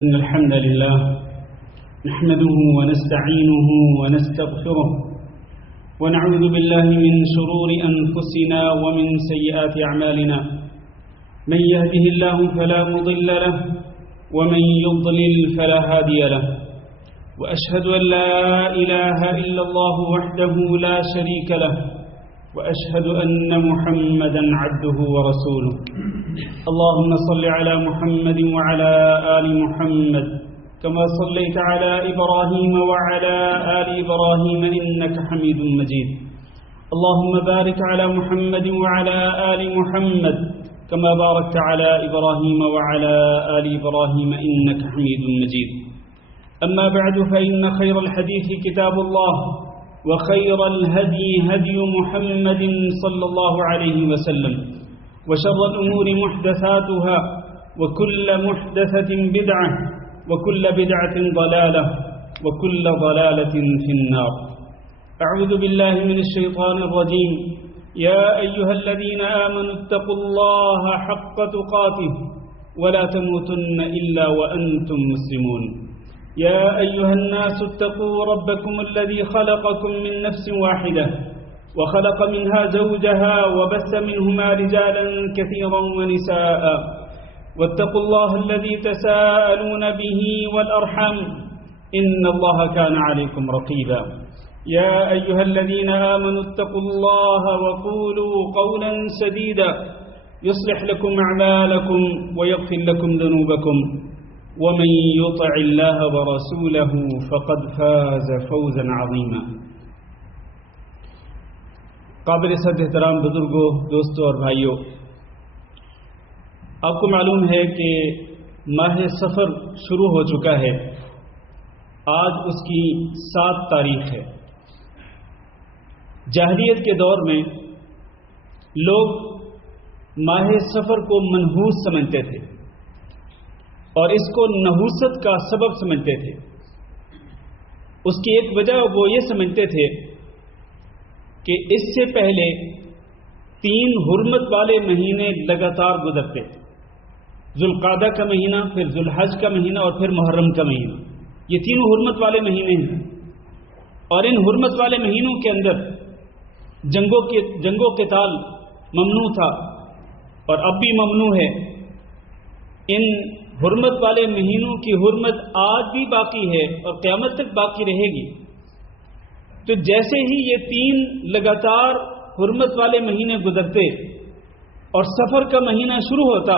إن الحمد لله نحمده ونستعينه ونستغفره ونعوذ بالله من شرور أنفسنا ومن سيئات أعمالنا من يهده الله فلا مضل له ومن يضلل فلا هادي له وأشهد أن لا إله إلا الله وحده لا شريك له وأشهد أن محمدا عبده ورسوله اللهم صل على محمد وعلى آل محمد كما صليت على إبراهيم وعلى آل إبراهيم إنك حميد مجيد اللهم بارك على محمد وعلى آل محمد كما باركت على إبراهيم وعلى آل إبراهيم إنك حميد مجيد أما بعد فإن خير الحديث كتاب الله وخير الهدي هدي محمد صلى الله عليه وسلم وشر الأمور محدثاتها وكل محدثة بدعة وكل بدعة ضلالة وكل ضلالة في النار أعوذ بالله من الشيطان الرجيم يا أيها الذين آمنوا اتقوا الله حق تقاته ولا تموتن إلا وأنتم مسلمون يا أيها الناس اتقوا ربكم الذي خلقكم من نفس واحدة وخلق منها زوجها وبث منهما رجالا كثيرا ونساء واتقوا الله الذي تساءلون به والأرحام إن الله كان عليكم رقيبا يا أيها الذين آمنوا اتقوا الله وقولوا قولا سديدا يصلح لكم أعمالكم ويغفر لكم ذنوبكم ومن يطع الله ورسوله فقد فاز فوزا عظيما قابل صد احترام بزرگوں، دوستوں اور بھائیوں، آپ کو معلوم ہے کہ ماہ سفر شروع ہو چکا ہے۔ آج اس کی 7 تاریخ ہے۔ جاہلیت کے دور میں لوگ ماہ سفر کو منحوس سمجھتے تھے اور اس کو نحوست کا سبب سمجھتے تھے۔ اس کی ایک وجہ وہ یہ سمجھتے تھے کہ اس سے پہلے 3 حرمت والے مہینے لگاتار گزرتے تھے، ذوالقعدہ کا مہینہ، پھر ذوالحج کا مہینہ اور پھر محرم کا مہینہ۔ یہ 3 حرمت والے مہینے ہیں، اور ان حرمت والے مہینوں کے اندر جنگ و قتال ممنوع تھا اور اب بھی ممنوع ہے۔ ان حرمت والے مہینوں کی حرمت آج بھی باقی ہے اور قیامت تک باقی رہے گی۔ تو جیسے ہی یہ 3 لگاتار حرمت والے مہینے گزرتے اور سفر کا مہینہ شروع ہوتا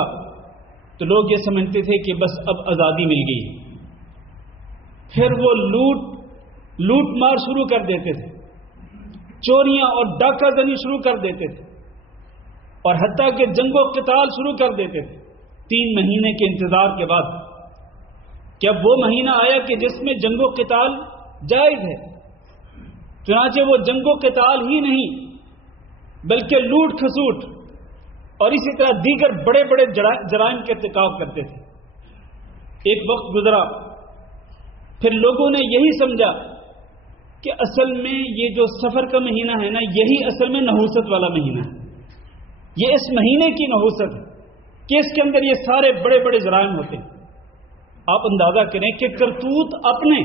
تو لوگ یہ سمجھتے تھے کہ بس اب آزادی مل گئی۔ پھر وہ لوٹ مار شروع کر دیتے تھے، چوریاں اور ڈاکہ زنی شروع کر دیتے تھے، اور حتیٰ کہ جنگ و قتال شروع کر دیتے تھے 3 مہینے کے انتظار کے بعد۔ کیا وہ مہینہ آیا کہ جس میں جنگ و قتال جائز ہے؟ چنانچہ وہ جنگ و قتال ہی نہیں بلکہ لوٹ کھسوٹ اور اسی طرح دیگر بڑے بڑے جرائم کے ارتکاب کرتے تھے۔ ایک وقت گزرا، پھر لوگوں نے یہی سمجھا کہ اصل میں یہ جو سفر کا مہینہ ہے نا، یہی اصل میں نحوست والا مہینہ ہے۔ یہ اس مہینے کی نحوست ہے کہ اس کے اندر یہ سارے بڑے بڑے جرائم ہوتے ہیں۔ آپ اندازہ کریں کہ کرتوت اپنے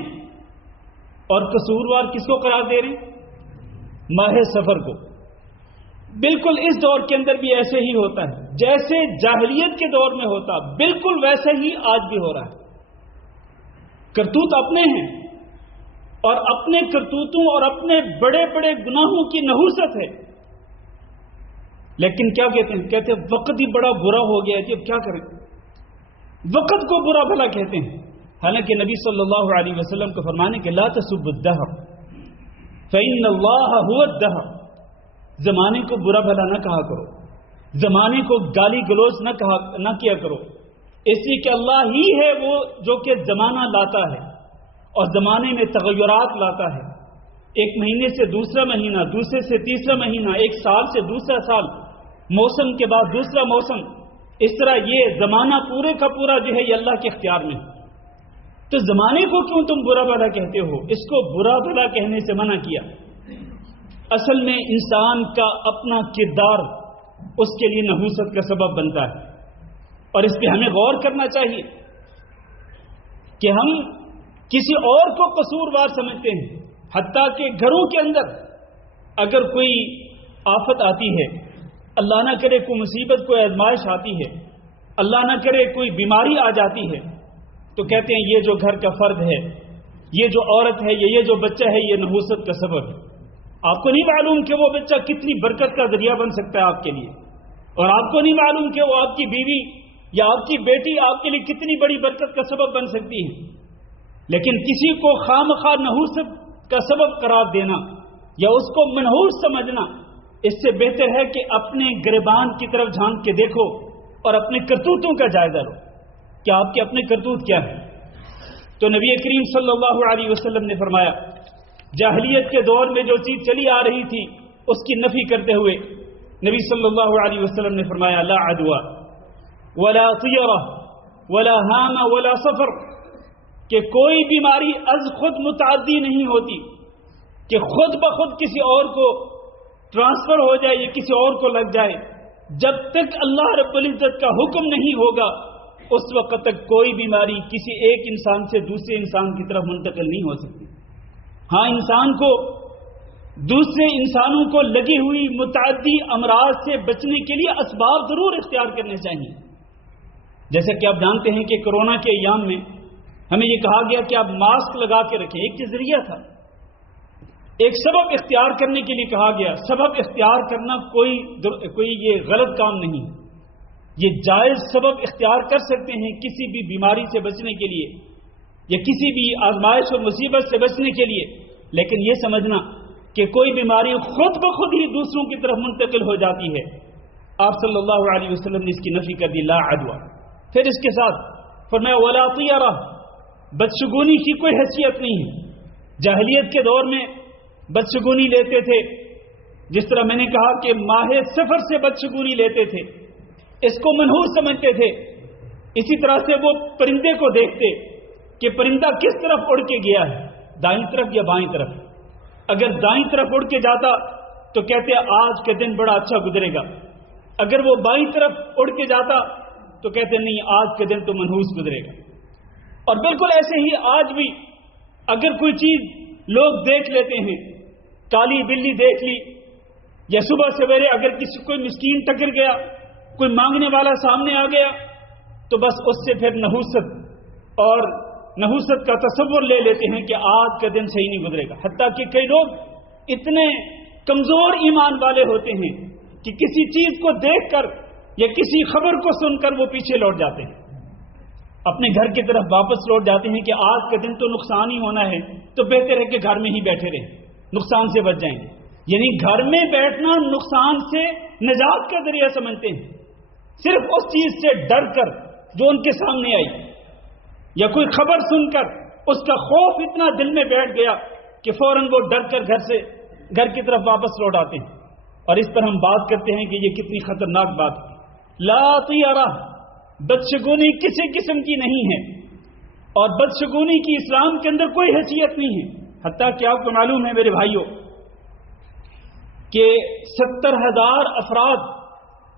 اور قصوروار کس کو قرار دے رہے ہیں؟ ماہ سفر کو۔ بالکل اس دور کے اندر بھی ایسے ہی ہوتا ہے، جیسے جاہلیت کے دور میں ہوتا، بالکل ویسے ہی آج بھی ہو رہا ہے۔ کرتوت اپنے ہیں اور اپنے کرتوتوں اور اپنے بڑے بڑے گناہوں کی نحوست ہے، لیکن کیا کہتے ہیں؟ کہتے ہیں وقت ہی بڑا برا ہو گیا ہے جی، اب کیا کریں؟ وقت کو برا بھلا کہتے ہیں، حالانکہ نبی صلی اللہ علیہ وسلم کو فرمانے کہ لا تسبوا الدہر فإن اللہ هو الدہر، زمانے کو برا بھلا نہ کہا کرو، زمانے کو گالی گلوچ نہ کیا کرو، اس لیے کہ اللہ ہی ہے وہ جو کہ زمانہ لاتا ہے اور زمانے میں تغیرات لاتا ہے۔ ایک مہینے سے دوسرا مہینہ، دوسرے سے تیسرا مہینہ، ایک سال سے دوسرا سال، موسم کے بعد دوسرا موسم، اس طرح یہ زمانہ پورے کا پورا جو ہے یہ اللہ کے اختیار میں۔ تو زمانے کو کیوں تم برا بھلا کہتے ہو؟ اس کو برا بھلا کہنے سے منع کیا۔ اصل میں انسان کا اپنا کردار اس کے لیے نحوست کا سبب بنتا ہے، اور اس پہ ہمیں غور کرنا چاہیے۔ کہ ہم کسی اور کو قصوروار سمجھتے ہیں، حتیٰ کہ گھروں کے اندر اگر کوئی آفت آتی ہے، اللہ نہ کرے کوئی مصیبت، کوئی آزمائش آتی ہے، اللہ نہ کرے کوئی بیماری آ جاتی ہے، تو کہتے ہیں یہ جو گھر کا فرد ہے، یہ جو عورت ہے، یہ جو بچہ ہے، یہ نحوست کا سبب ہے۔ آپ کو نہیں معلوم کہ وہ بچہ کتنی برکت کا ذریعہ بن سکتا ہے آپ کے لیے، اور آپ کو نہیں معلوم کہ وہ آپ کی بیوی یا آپ کی بیٹی آپ کے لیے کتنی بڑی برکت کا سبب بن سکتی ہے۔ لیکن کسی کو خامخواہ نحوست کا سبب قرار دینا یا اس کو منحوس سمجھنا، اس سے بہتر ہے کہ اپنے گریبان کی طرف جھانک کے دیکھو اور اپنے کرتوتوں کا جائزہ لو کہ آپ کے اپنے کرتوت کیا ہیں۔ تو نبی کریم صلی اللہ علیہ وسلم نے فرمایا، جاہلیت کے دور میں جو چیز چلی آ رہی تھی اس کی نفی کرتے ہوئے نبی صلی اللہ علیہ وسلم نے فرمایا، لا عدوى ولا طیرہ ولا ہام ولا سفر، کہ کوئی بیماری از خود متعدی نہیں ہوتی کہ خود بخود کسی اور کو ٹرانسفر ہو جائے یا کسی اور کو لگ جائے۔ جب تک اللہ رب العزت کا حکم نہیں ہوگا اس وقت تک کوئی بیماری کسی ایک انسان سے دوسرے انسان کی طرف منتقل نہیں ہو سکتی۔ ہاں، انسان کو دوسرے انسانوں کو لگی ہوئی متعدی امراض سے بچنے کے لیے اسباب ضرور اختیار کرنے چاہیے۔ جیسا کہ آپ جانتے ہیں کہ کورونا کے ایام میں ہمیں یہ کہا گیا کہ آپ ماسک لگا کے رکھیں، ایک ذریعہ تھا، ایک سبب اختیار کرنے کے لیے کہا گیا۔ سبب اختیار کرنا کوئی یہ غلط کام نہیں، یہ جائز سبب اختیار کر سکتے ہیں کسی بھی بیماری سے بچنے کے لیے یا کسی بھی آزمائش اور مصیبت سے بچنے کے لیے، لیکن یہ سمجھنا کہ کوئی بیماری خود بخود ہی دوسروں کی طرف منتقل ہو جاتی ہے، آپ صلی اللہ علیہ وسلم نے اس کی نفی کر دی، لا عدوى۔ پھر اس کے ساتھ فرمایا ولا طیرہ، بدشگونی کی کوئی حیثیت نہیں ہے۔ جاہلیت کے دور میں بدشگونی لیتے تھے، جس طرح میں نے کہا کہ ماہ سفر سے بدشگونی لیتے تھے، اس کو منحوس سمجھتے تھے۔ اسی طرح سے وہ پرندے کو دیکھتے کہ پرندہ کس طرف اڑ کے گیا ہے، دائیں طرف یا بائیں طرف۔ اگر دائیں طرف اڑ کے جاتا تو کہتے آج کا دن بڑا اچھا گزرے گا، اگر وہ بائیں طرف اڑ کے جاتا تو کہتے نہیں آج کا دن تو منحوس گزرے گا۔ اور بالکل ایسے ہی آج بھی اگر کوئی چیز لوگ دیکھ لیتے ہیں، کالی بلی دیکھ لی، یا صبح سویرے اگر کسی کوئی مسکین ٹکر گیا، کوئی مانگنے والا سامنے آ گیا، تو بس اس سے پھر نحوست کا تصور لے لیتے ہیں کہ آج کا دن صحیح نہیں گزرے گا۔ حتیٰ کہ کئی لوگ اتنے کمزور ایمان والے ہوتے ہیں کہ کسی چیز کو دیکھ کر یا کسی خبر کو سن کر وہ پیچھے لوٹ جاتے ہیں، اپنے گھر کی طرف واپس لوٹ جاتے ہیں کہ آج کا دن تو نقصان ہی ہونا ہے، تو بہتر ہے کہ گھر میں ہی بیٹھے رہیں، نقصان سے بچ جائیں گے۔ یعنی گھر میں بیٹھنا نقصان سے نجات کا ذریعہ سمجھتے ہیں، صرف اس چیز سے ڈر کر جو ان کے سامنے آئی یا کوئی خبر سن کر اس کا خوف اتنا دل میں بیٹھ گیا کہ فوراً وہ ڈر کر گھر کی طرف واپس لوٹ آتے ہیں۔ اور اس پر ہم بات کرتے ہیں کہ یہ کتنی خطرناک بات ہے۔ لا طیرہ، بدشگونی کسی قسم کی نہیں ہے، اور بدشگونی کی اسلام کے اندر کوئی حیثیت نہیں ہے۔ حتیٰ کہ آپ کو معلوم ہے میرے بھائیوں کہ 70,000 افراد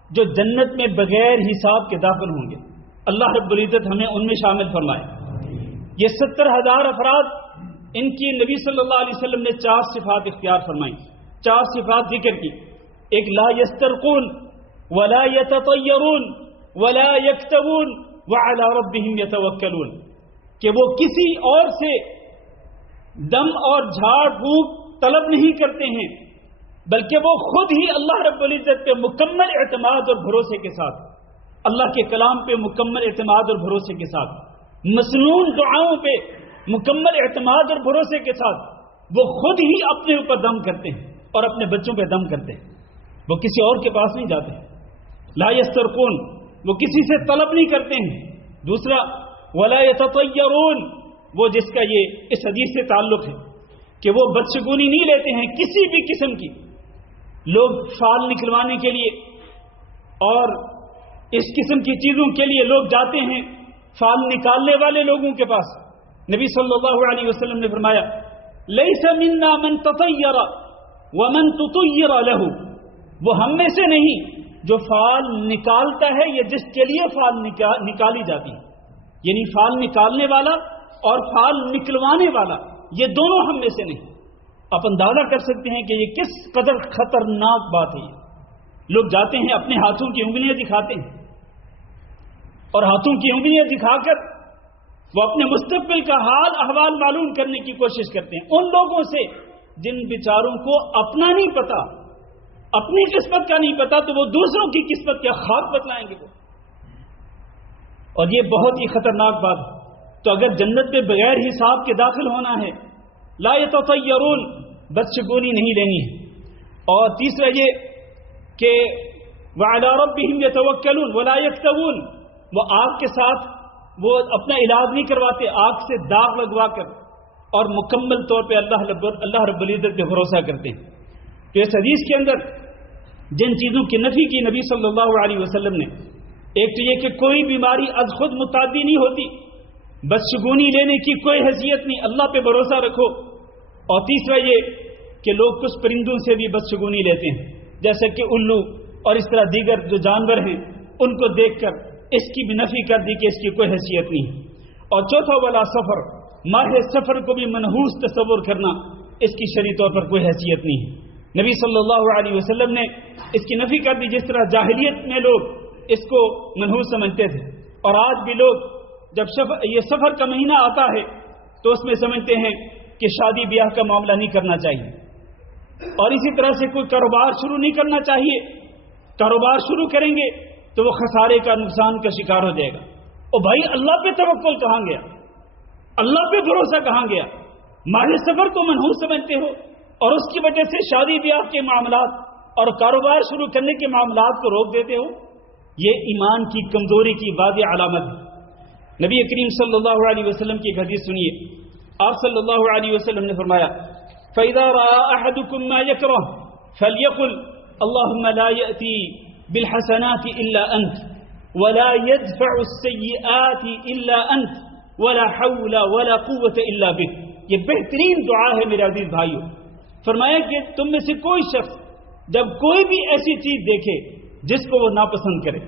جو جنت میں بغیر حساب کے داخل ہوں گے، اللہ رب العزت ہمیں ان میں شامل فرمائے۔ یہ 70,000 افراد، ان کی نبی صلی اللہ علیہ وسلم نے 4 صفات اختیار فرمائی، 4 صفات ذکر کی۔ ایک لا یسترقون ولا یتطیرون ولا یکتوون وعلی ربہم یتوکلون، کہ وہ کسی اور سے دم اور جھاڑ پھونک طلب نہیں کرتے ہیں، بلکہ وہ خود ہی اللہ رب العزت پہ مکمل اعتماد اور بھروسے کے ساتھ، اللہ کے کلام پہ مکمل اعتماد اور بھروسے کے ساتھ، مسنون دعاؤں پہ مکمل اعتماد اور بھروسے کے ساتھ وہ خود ہی اپنے اوپر دم کرتے ہیں اور اپنے بچوں پہ دم کرتے ہیں، وہ کسی اور کے پاس نہیں جاتے۔ لا یسترقون، وہ کسی سے طلب نہیں کرتے ہیں۔ دوسرا ولا یتطیرون، وہ جس کا یہ اس حدیث سے تعلق ہے کہ وہ بدشگونی نہیں لیتے ہیں کسی بھی قسم کی۔ لوگ فال نکلوانے کے لیے اور اس قسم کی چیزوں کے لیے لوگ جاتے ہیں فال نکالنے والے لوگوں کے پاس۔ نبی صلی اللہ علیہ وسلم نے فرمایا لیس منا من تطیر ومن تطیر له، وہ ہم میں سے نہیں جو فال نکالتا ہے یا جس کے لیے فال نکالی جاتی ہے، یعنی فال نکالنے والا اور پھال نکلوانے والا، یہ دونوں ہم میں سے نہیں۔ آپ اندازہ کر سکتے ہیں کہ یہ کس قدر خطرناک بات ہے۔ لوگ جاتے ہیں اپنے ہاتھوں کی انگلیاں دکھاتے ہیں، اور ہاتھوں کی انگلیاں دکھا کر وہ اپنے مستقبل کا حال احوال معلوم کرنے کی کوشش کرتے ہیں ان لوگوں سے جن بیچاروں کو اپنا نہیں پتا، اپنی قسمت کا نہیں پتا، تو وہ دوسروں کی قسمت کا خواب بتلائیں گے وہ۔ اور یہ بہت ہی خطرناک بات ہے۔ تو اگر جنت میں بغیر حساب کے داخل ہونا ہے، لا یتطیرون، بدشگونی نہیں لینی ہے۔ اور تیسرا یہ کہ وعلی ربہم یتوکلون ولا یکتوون، وہ آگ کے ساتھ وہ اپنا علاج نہیں کرواتے، آگ سے داغ لگوا کر، اور مکمل طور پہ اللہ رب العزت پہ بھروسہ کرتے ہیں۔ تو اس حدیث کے اندر جن چیزوں کی نفی کی نبی صلی اللہ علیہ وسلم نے، ایک تو یہ کہ کوئی بیماری از خود متعدی نہیں ہوتی، بدشگونی لینے کی کوئی حیثیت نہیں، اللہ پہ بھروسہ رکھو۔ اور تیسرا یہ کہ لوگ کچھ پرندوں سے بھی بدشگونی لیتے ہیں، جیسے کہ الو اور اس طرح دیگر جو جانور ہیں، ان کو دیکھ کر اس کی بھی نفی کر دی کہ اس کی کوئی حیثیت نہیں۔ اور چوتھا والا سفر، ماہ سفر کو بھی منحوس تصور کرنا، اس کی شرعی طور پر کوئی حیثیت نہیں ہے۔ نبی صلی اللہ علیہ وسلم نے اس کی نفی کر دی، جس طرح جاہلیت میں لوگ اس کو منحوس سمجھتے تھے، اور آج بھی لوگ جب یہ سفر کا مہینہ آتا ہے تو اس میں سمجھتے ہیں کہ شادی بیاہ کا معاملہ نہیں کرنا چاہیے، اور اسی طرح سے کوئی کاروبار شروع نہیں کرنا چاہیے۔ کاروبار شروع کریں گے تو وہ خسارے کا، نقصان کا شکار ہو جائے گا۔ اور بھائی اللہ پہ توکل کہاں گیا؟ اللہ پہ بھروسہ کہاں گیا؟ ماہ سفر کو منحوس سمجھتے ہو، اور اس کی وجہ سے شادی بیاہ کے معاملات اور کاروبار شروع کرنے کے معاملات کو روک دیتے ہو۔ یہ ایمان کی کمزوری کی واضح علامت ہے۔ نبی کریم صلی اللہ علیہ وسلم کی ایک حدیث سنیے۔ آپ صلی اللہ علیہ وسلم نے فرمایا، فَإِذَا رَأَى أَحَدُكُم مَّا يَكْرَهُ فَلْيَقُلْ اللَّهُمَّ لَا يَأْتِي بِالْحَسَنَاتِ إِلَّا أَنْتَ وَلَا يَدْفَعُ السَّيِّئَاتِ إِلَّا أَنْتَ وَلَا حَوْلَ وَلَا قُوَّةَ إِلَّا بِكَ۔ یہ بہترین دعا ہے میرے عزیز بھائیو۔ فرمایا کہ تم میں سے کوئی شخص جب کوئی بھی ایسی چیز دیکھے جس کو وہ ناپسند کرے،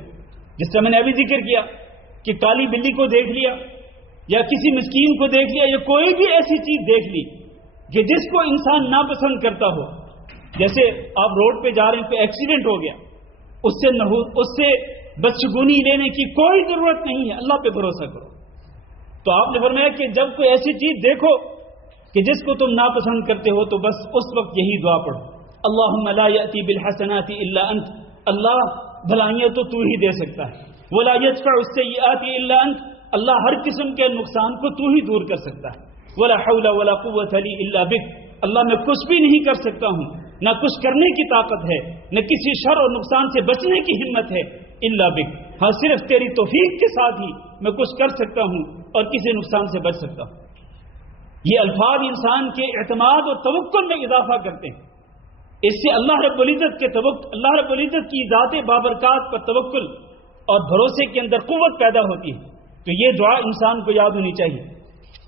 جس سے میں نے ابھی ذکر کیا کہ کالی بلی کو دیکھ لیا، یا کسی مسکین کو دیکھ لیا، یا کوئی بھی ایسی چیز دیکھ لی کہ جس کو انسان ناپسند کرتا ہو، جیسے آپ روڈ پہ جا رہے ہیں، کوئی ایکسیڈنٹ ہو گیا، اس سے بدشگونی لینے کی کوئی ضرورت نہیں ہے، اللہ پہ بھروسہ کرو۔ تو آپ نے فرمایا کہ جب کوئی ایسی چیز دیکھو کہ جس کو تم ناپسند کرتے ہو، تو بس اس وقت یہی دعا پڑھو، اللہم لا یأتی بالحسنات الا انت، اللہ بھلائیاں تو ہی دے سکتا ہے، ولا یدفع السیئات الا انت، اللہ ہر قسم کے نقصان کو تو ہی دور کر سکتا ہے، ولا حول ولا قوت لی الا بک، اللہ میں کچھ بھی نہیں کر سکتا ہوں، نہ کچھ کرنے کی طاقت ہے، نہ کسی شر اور نقصان سے بچنے کی ہمت ہے، الا بک، ہاں صرف تیری توفیق کے ساتھ ہی میں کچھ کر سکتا ہوں اور کسی نقصان سے بچ سکتا ہوں۔ یہ الفاظ انسان کے اعتماد اور توکل میں اضافہ کرتے ہیں، اس سے اللہ رب العزت کی ذات بابرکات پر توکل اور بھروسے کے اندر قوت پیدا ہوتی ہے۔ تو یہ دعا انسان کو یاد ہونی چاہیے۔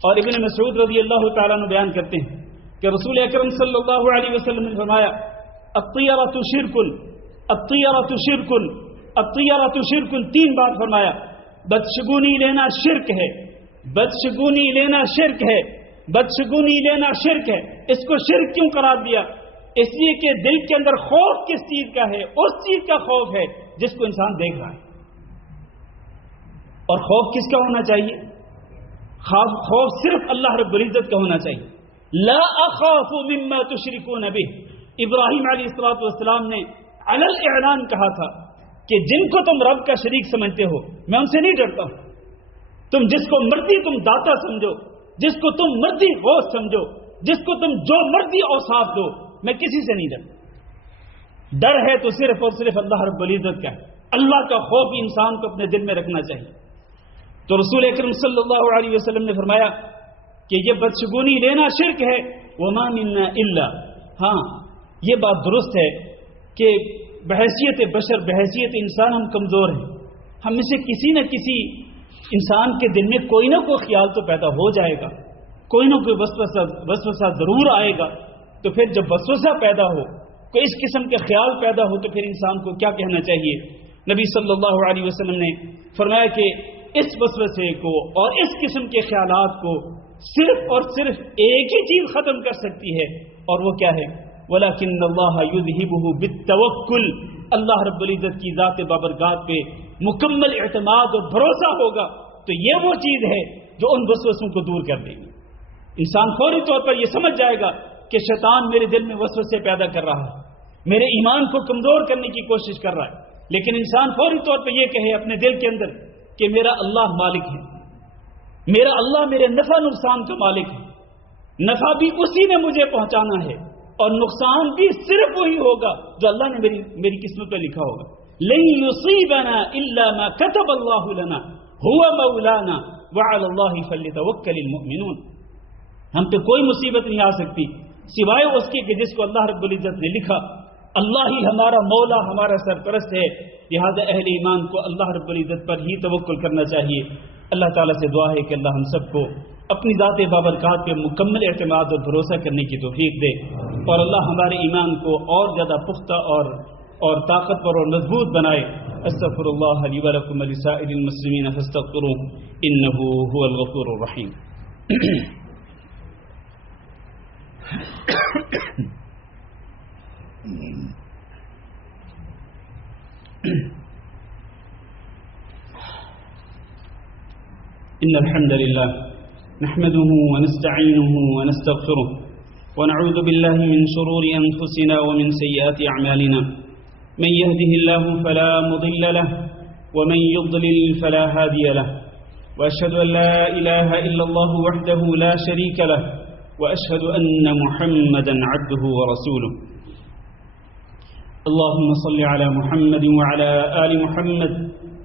اور ابن مسعود رضی اللہ تعالیٰ عنہ بیان کرتے ہیں کہ رسول اکرم صلی اللہ علیہ وسلم نے فرمایا، الطیرۃ شرک، الطیرۃ شرک، الطیرۃ شرک، تین بات فرمایا، بدشگونی لینا شرک ہے، بدشگونی لینا شرک ہے، بدشگونی لینا شرک ہے۔ اس کو شرک کیوں قرار دیا؟ اس لیے کہ دل کے اندر خوف کس چیز کا ہے؟ اس چیز کا خوف ہے جس کو انسان دیکھ رہا ہے۔ اور خوف کس کا ہونا چاہیے؟ خوف صرف اللہ رب العزت کا ہونا چاہیے۔ لا اخاف مما تشركون به، ابراہیم علیہ السلام نے علی الاعلان کہا تھا کہ جن کو تم رب کا شریک سمجھتے ہو میں ان سے نہیں ڈرتا ہوں، تم جس کو مرضی تم داتا سمجھو، جس کو تم مرضی غوث سمجھو، جس کو تم جو مرضی اوصاف دو، میں کسی سے نہیں ڈرتا۔ ڈر ہے تو صرف اور صرف اللہ رب العزت کا ہے۔ اللہ کا خوف انسان کو اپنے دل میں رکھنا چاہیے۔ تو رسول اکرم صلی اللہ علیہ وسلم نے فرمایا کہ یہ بدشگونی لینا شرک ہے، وما منا الا، ہاں یہ بات درست ہے کہ بحیثیت بشر، بحیثیت انسان ہم کمزور ہیں، ہم میں سے کسی نہ کسی انسان کے دل میں کوئی نہ کوئی خیال تو پیدا ہو جائے گا، کوئی نہ کوئی وسوسہ ضرور آئے گا۔ تو پھر جب وسوسہ پیدا ہو، کوئی اس قسم کے خیال پیدا ہو، تو پھر انسان کو کیا کہنا چاہیے؟ نبی صلی اللہ علیہ وسلم نے فرمایا کہ اس وسوسے کو اور اس قسم کے خیالات کو صرف اور صرف ایک ہی چیز ختم کر سکتی ہے، اور وہ کیا ہے؟ وَلَكِنَّ اللَّهَ يُذْهِبُهُ بِالتَّوَكُّلِ، اللہ رب العزت کی ذات بابرکات پہ مکمل اعتماد اور بھروسہ ہوگا تو یہ وہ چیز ہے جو ان وسوسوں کو دور کر دے گی۔ انسان فوری طور پر یہ سمجھ جائے گا کہ شیطان میرے دل میں وسوسے پیدا کر رہا ہے، میرے ایمان کو کمزور کرنے کی کوشش کر رہا ہے، لیکن انسان فوری طور پر یہ کہے اپنے دل کے اندر کہ میرا اللہ مالک ہے، میرا اللہ میرے نفع نقصان کا مالک ہے، نفع بھی اسی نے مجھے پہنچانا ہے اور نقصان بھی صرف وہی ہوگا جو اللہ نے میری قسمت پہ لکھا ہوگا۔ لن يصيبنا الا ما كتب الله لنا هو مولانا وعلى الله فليتوكل المؤمنون، ہم پہ کوئی مصیبت نہیں آ سکتی سوائے اس کے کہ جس کو اللہ رب العزت نے لکھا۔ اللہ ہی ہمارا مولا، ہمارا سرپرست ہے، لہذا اہل ایمان کو اللہ رب العزت پر ہی توکل کرنا چاہیے۔ اللہ تعالیٰ سے دعا ہے کہ اللہ ہم سب کو اپنی ذات بابرکات پہ مکمل اعتماد اور بھروسہ کرنے کی توفیق دے، اور اللہ ہمارے ایمان کو اور زیادہ پختہ اور طاقتور اور مضبوط بنائے۔ استغفر اللہ لی ولکم ولسائر المسلمین فاستغفروہ انہ هو الغفور الرحیم۔ إن الحمد لله نحمده ونستعينه ونستغفره ونعوذ بالله من شرور أنفسنا ومن سيئات أعمالنا، من يهده الله فلا مضل له ومن يضلل فلا هادي له، وأشهد أن لا إله إلا الله وحده لا شريك له، وأشهد أن محمدا عبده ورسوله۔ اللهم صل على محمد وعلى آل محمد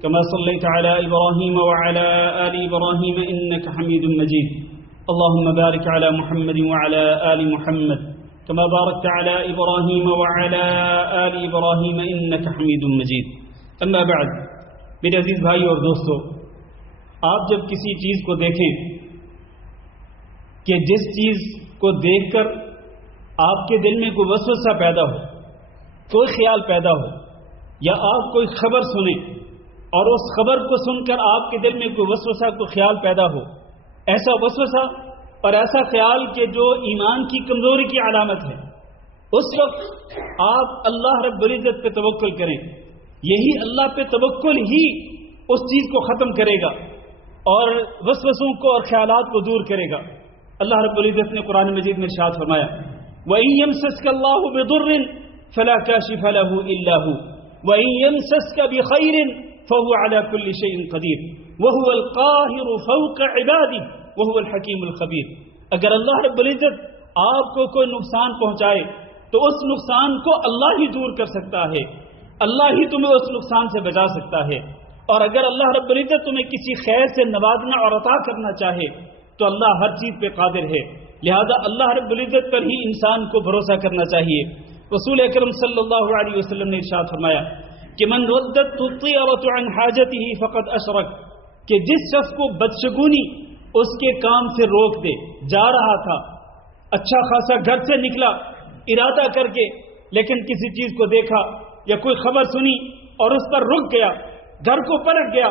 كما صليت على إبراهيم وعلى آل إبراهيم إنك حميد مجيد، اللهم بارك على محمد وعلى آل محمد كما باركت على إبراهيم وعلى آل إبراهيم إنك حميد مجيد۔ أما بعد، میرے عزیز بھائی اور دوستو، آپ جب کسی چیز کو دیکھیں کہ جس چیز کو دیکھ کر آپ کے دل میں کوئی وسوسہ پیدا ہو، کوئی خیال پیدا ہو، یا آپ کوئی خبر سنیں اور اس خبر کو سن کر آپ کے دل میں کوئی وسوسہ کوئی خیال پیدا ہو، ایسا وسوسہ اور ایسا خیال کہ جو ایمان کی کمزوری کی علامت ہے، اس وقت آپ اللہ رب العزت پہ توکل کریں۔ یہی اللہ پہ توکل ہی اس چیز کو ختم کرے گا اور وسوسوں کو اور خیالات کو دور کرے گا۔ اللہ رب العزت نے قرآن مجید میں ارشاد فرمایا، وَإِن يَمْسَسْكَ اللَّهُ بِضُرٍّ فَلَا كَاشِفَ لَهُ إِلَّا هُوَ وَإِن يَمْسَسْكَ بِخَيْرٍ فَهُوَ عَلَى كُلِّ شَيْءٍ قَدِيرٌ وَهُوَ الْقَاهِرُ فَوْقَ عِبَادِهِ وَهُوَ الْحَكِيمُ الْخَبِيرُ۔ اگر اللہ رب العزت آپ کو کوئی نقصان پہنچائے تو اس نقصان کو اللہ ہی دور کر سکتا ہے، اللہ ہی تمہیں اس نقصان سے بچا سکتا ہے، اور اگر اللہ رب العزت تمہیں کسی خیر سے نوازنا اور عطا کرنا چاہے تو اللہ ہر چیز پہ قادر ہے، لہذا اللہ رب العزت پر ہی انسان کو بھروسہ کرنا چاہیے۔ رسول اکرم صلی اللہ علیہ وسلم نے ارشاد فرمایا کہ من ردت الطیرۃ عن حاجتہ فقد اشرک، کہ جس شخص کو بدشگونی اس کے کام سے روک دے، جا رہا تھا اچھا خاصا گھر سے نکلا ارادہ کر کے، لیکن کسی چیز کو دیکھا یا کوئی خبر سنی اور اس پر رک گیا، گھر کو پلٹ گیا،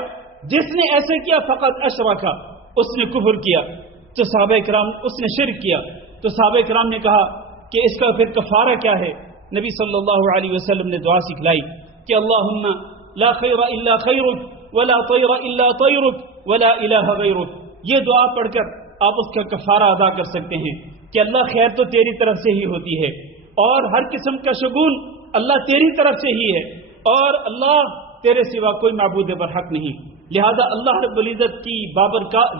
جس نے ایسے کیا فقط اشرکا، اس نے کفر کیا، تو صحابہ کرام اس نے شرک کیا، تو صحابہ کرام نے کہا کہ اس کا پھر کفارہ کیا ہے؟ نبی صلی اللہ علیہ وسلم نے دعا سکھلائی کہ اللہم لا خیر الا خیرک ولا طیر الا طیرک ولا الہ غیرک۔ یہ دعا پڑھ کر آپ اس کا کفارہ ادا کر سکتے ہیں کہ اللہ خیر تو تیری طرف سے ہی ہوتی ہے اور ہر قسم کا شگون اللہ تیری طرف سے ہی ہے، اور اللہ تیرے سوا کوئی معبود برحق نہیں، لہذا اللہ رب العزت کی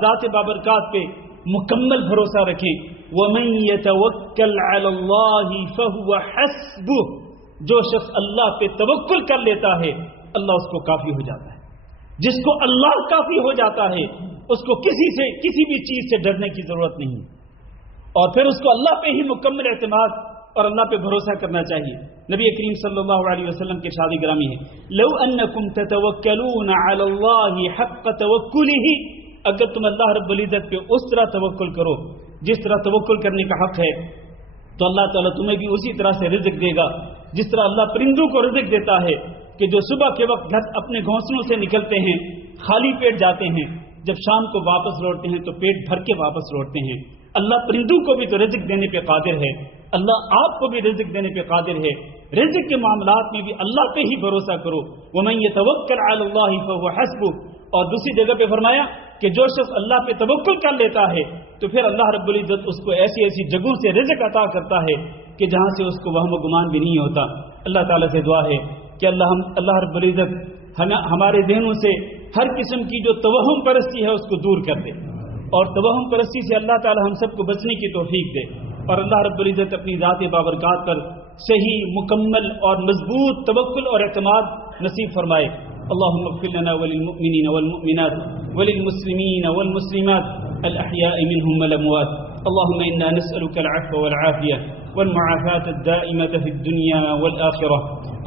ذات بابرکات پہ مکمل بھروسہ رکھیں۔ وَمَن يَتَوَكَّلْ عَلَى اللَّهِ فَهُوَ حَسْبُهُ، جو شخص اللہ پہ توکل کر لیتا ہے اللہ اس کو کافی ہو جاتا ہے۔ جس کو اللہ کافی ہو جاتا ہے اس کو کسی بھی چیز سے ڈرنے کی ضرورت نہیں، اور پھر اس کو اللہ پہ ہی مکمل اعتماد اور اللہ پہ بھروسہ کرنا چاہیے۔ نبی کریم صلی اللہ علیہ وسلم کے ارشاد گرامی ہے، لو انکم تتوکلون علی اللہ حق توکلہ، اگر تم اللہ رب العزت پہ اس طرح توکل کرو جس طرح توکل کرنے کا حق ہے تو اللہ تعالیٰ تمہیں بھی اسی طرح سے رزق دے گا جس طرح اللہ پرندوں کو رزق دیتا ہے، کہ جو صبح کے وقت گھر اپنے گھونسلوں سے نکلتے ہیں خالی پیٹ جاتے ہیں، جب شام کو واپس لوٹتے ہیں تو پیٹ بھر کے واپس لوٹتے ہیں۔ اللہ پرندوں کو بھی تو رزق دینے پہ قادر ہے، اللہ آپ کو بھی رزق دینے پہ قادر ہے۔ رزق کے معاملات میں بھی اللہ پہ ہی بھروسہ کرو، وَمَن يَتَوَكَّلْ عَلَى اللَّهِ فَهُوَ حَسْبُهُ۔ اور دوسری جگہ پہ فرمایا کہ جو شخص اللہ پہ توکل کر لیتا ہے تو پھر اللہ رب العزت اس کو ایسی ایسی جگہوں سے رزق عطا کرتا ہے کہ جہاں سے اس کو وہم و گمان بھی نہیں ہوتا۔ اللہ تعالیٰ سے دعا ہے کہ اللہ رب العزت ہمارے ذہنوں سے ہر قسم کی جو توہم پرستی ہے اس کو دور کر دے، اور توہم پرستی سے اللہ تعالیٰ ہم سب کو بچنے کی توفیق دے، اور اللہ رب العزت اپنی ذات بابرکات پر صحیح مکمل اور مضبوط توکل اور اعتماد نصیب فرمائے۔ اللهم اغفر لنا وللمؤمنين والمؤمنات وللمسلمين والمسلمات الأحياء منهم والأموات. اللهم إنا نسألك العفو والعافية والمعافاة الدائمة في الدنيا والآخرة.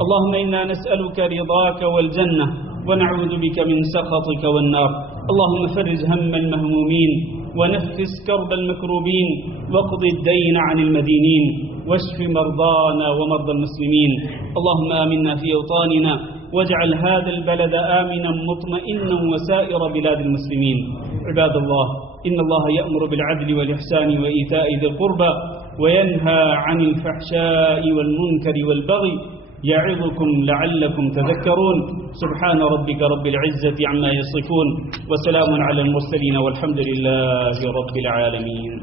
اللهم إنا نسألك رضاك والجنة ونعوذ بك من سخطك والنار. اللهم فرج هم المهمومين ونفس كرب المكروبين واقض الدين عن المدينين واشف مرضانا ومرضى المسلمين. اللهم آمنا في أوطاننا واجعل هذا البلد آمنا مطمئنا وسائر بلاد المسلمين. عباد الله، إن الله يأمر بالعدل والإحسان وإيتاء ذي القربى وينهى عن الفحشاء والمنكر والبغي يعظكم لعلكم تذكرون. سبحان ربك رب العزة عما يصفون وسلام على المرسلين والحمد لله رب العالمين.